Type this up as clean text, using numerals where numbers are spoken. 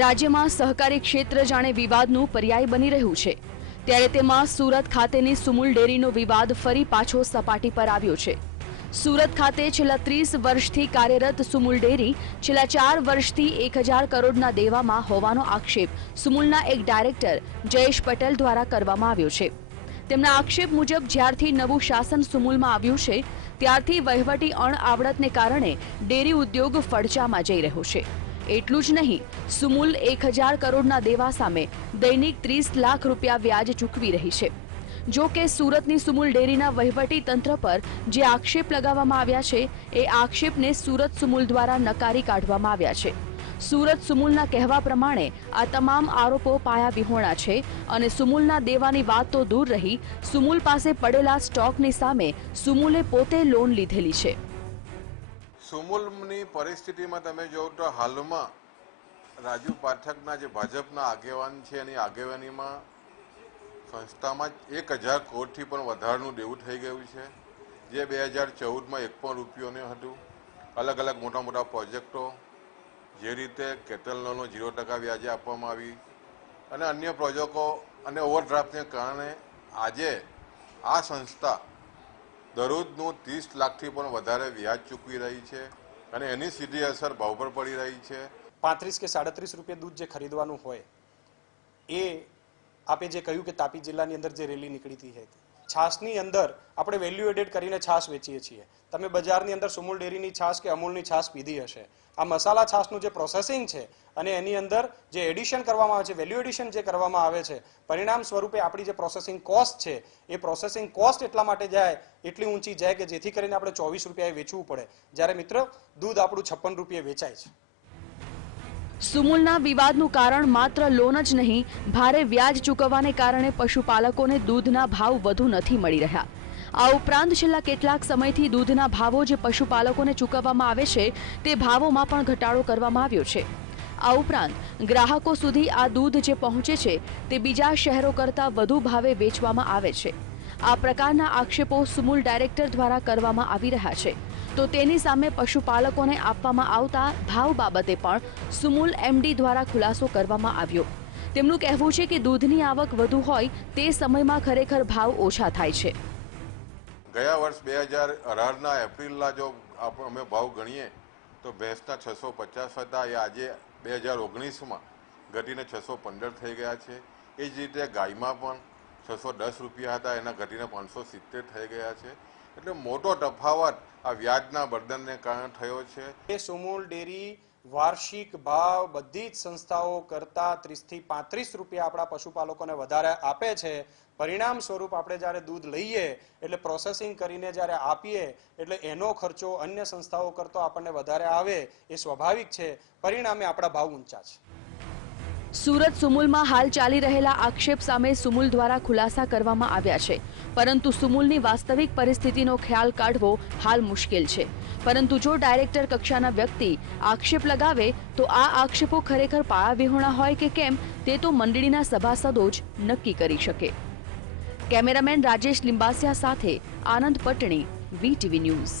રાજ્યમાં સહકારી ક્ષેત્ર જાણે વિવાદનું પર્યાય બની રહ્યું છે, ત્યારે તેમાં સુરત ખાતેની સુમુલ ડેરીનો વિવાદ ફરી પાછો સપાટી પર આવ્યો છે। સુરત ખાતે છેલ્લા 30 વર્ષથી કાર્યરત સુમુલ ડેરી છેલ્લા 4 વર્ષથી 1000 કરોડના દેવામાં હોવાનો આક્ષેપ સુમુલના એક ડાયરેક્ટર જયેશ પટેલ દ્વારા કરવામાં આવ્યો છે। તેમના આક્ષેપ મુજબ જ્યારથી નવું શાસન સુમુલમાં આવ્યું છે ત્યારથી વહીવટી અણઆવડતને કારણે ડેરી ઉદ્યોગ ફડચામાં જઈ રહ્યો છે। એટલું જ નહીં, સુમુલ 1000 કરોડના દેવા સામે દૈનિક 30 લાખ રૂપિયા વ્યાજ ચૂકવી રહી છે। જો કે સુરતની સુમુલ ડેરીના વહીવટી તંત્ર પર જે આક્ષેપ લગાવવામાં આવ્યા છે એ આક્ષેપને સુરત સુમુલ દ્વારા નકારી કાઢવામાં આવ્યા છે। સુરત સુમુલના કહેવા પ્રમાણે આ તમામ આરોપો પાયા વિહોણા છે અને સુમુલના દેવાની વાત તો દૂર રહી, સુમુલ પાસે પડેલા સ્ટોકની સામે સુમુલે પોતે લોન લીધેલી છે। સુમુલની પરિસ્થિતિમાં તમે જો તો હાલમાં રાજુ પાઠકના જે ભાજપના આગેવાન છે એની આગેવાનીમાં સંસ્થામાં 1000 કરોડથી પણ વધારનું દેવું થઈ ગયું છે, જે 2014માં એક પણ રૂપિયો ન હતું। અલગ અલગ મોટા મોટા પ્રોજેક્ટો, જે રીતે કેટલ લોનો 0% વ્યાજે આપવામાં આવી અને અન્ય પ્રોજેક્ટો અને ઓવરડ્રાફ્ટને કારણે આજે આ સંસ્થા દરરોજનું 30 લાખથી પણ વધારે વ્યાજ ચૂકવી રહી છે અને એની સીધી અસર ભાવ પર પડી રહી છે। 35 કે 37 રૂપિયા દૂધ જે ખરીદવાનું હોય એ આપે જે કહ્યું કે તાપી જિલ્લાની અંદર જે રેલી નીકળી હતી છાશની અંદર આપણે વેલ્યુ એડેડ કરીને છાશ વેચીએ છીએ। તમે બજારની અંદર સુમુલ ડેરીની છાશ કે અમૂલની છાશ પીધી હશે। આ મસાલા છાશનું જે પ્રોસેસિંગ છે અને એની અંદર જે એડિશન કરવામાં આવે છે, વેલ્યુ એડિશન જે કરવામાં આવે છે, પરિણામ સ્વરૂપે આપણી જે પ્રોસેસિંગ કોસ્ટ છે એ પ્રોસેસિંગ કોસ્ટ એટલા માટે જાય, એટલી ઊંચી જાય કે જેથી કરીને આપણે 24 રૂપિયાએ વેચવું પડે, જ્યારે મિત્ર દૂધ આપણું 56 રૂપિયે વેચાય છે। સુમુલના વિવાદનું કારણ માત્ર લોન જ નહીં, ભારે વ્યાજ ચૂકવવાને કારણે પશુપાલકોને દૂધના ભાવ વધુ નથી મળી રહ્યા। આ ઉપરાંત છેલ્લા કેટલાક સમયથી દૂધના ભાવો જે પશુપાલકોને ચૂકવવામાં આવે છે તે ભાવોમાં પણ ઘટાડો કરવામાં આવ્યો છે। આ ઉપરાંત ગ્રાહકો સુધી આ દૂધ જે પહોંચે છે તે બીજા શહેરો કરતાં વધુ ભાવે વેચવામાં આવે છે। આ પ્રકારના આક્ષેપો સુમુલ ડાયરેક્ટર દ્વારા કરવામાં આવી રહ્યા છે, તો તેની સામે પશુપાલકોને આપવામાં આવતા ભાવ બાબતે પણ સુમુલ એમડી દ્વારા ખુલાસો કરવામાં આવ્યો। તેમનું કહેવું છે કે દૂધની આવક વધુ હોય તે સમયમાં ખરેખર ભાવ ઓછા થાય છે। ગયા વર્ષ 2018ના એપ્રિલના જો અમે ભાવ ગણીએ તો ભેંસના 650 હતા, એ આજે 2019માં ઘટીને 615 થઈ ગયા છે। એ જ રીતે ગાયમાં પણ 610 રૂપિયા હતા, એના ઘટીને 570 થઈ ગયા છે। એટલે મોટો તફાવત આ વ્યાજના બર્ડનને કારણે થયો છે। એ સુમુલ ડેરી વાર્ષિક ભાવ બધી જ સંસ્થાઓ કરતા 30 થી 35 રૂપિયા આપણા પશુપાલકોને વધારે આપે છે। પરિણામ સ્વરૂપ આપણે જ્યારે દૂધ લઈએ એટલે પ્રોસેસિંગ કરીને જ્યારે આપીએ એટલે એનો ખર્ચો અન્ય સંસ્થાઓ કરતો આપણને વધારે આવે, એ સ્વાભાવિક છે। પરિણામે આપણા ભાવ ઊંચા છે। સુરત સુમુલમાં હાલ ચાલી રહેલા આક્ષેપ સામે સુમુલ દ્વારા ખુલાસા કરવામાં આવ્યા છે, પરંતુ સુમુલની વાસ્તવિક પરિસ્થિતિનો ખ્યાલ કાઢવો હાલ મુશ્કેલ છે। પરંતુ જો ડાયરેક્ટર કક્ષાના વ્યક્તિ આક્ષેપ લગાવે તો આ આક્ષેપો ખરેખર પાયાવિહોણા હોય કે કેમ તે તો મંડળીના સભાસદો જ નક્કી કરી શકે। કેમેરામેન રાજેશ લિંબાસિયા સાથે આનંદ પટણી, VTV ન્યૂઝ।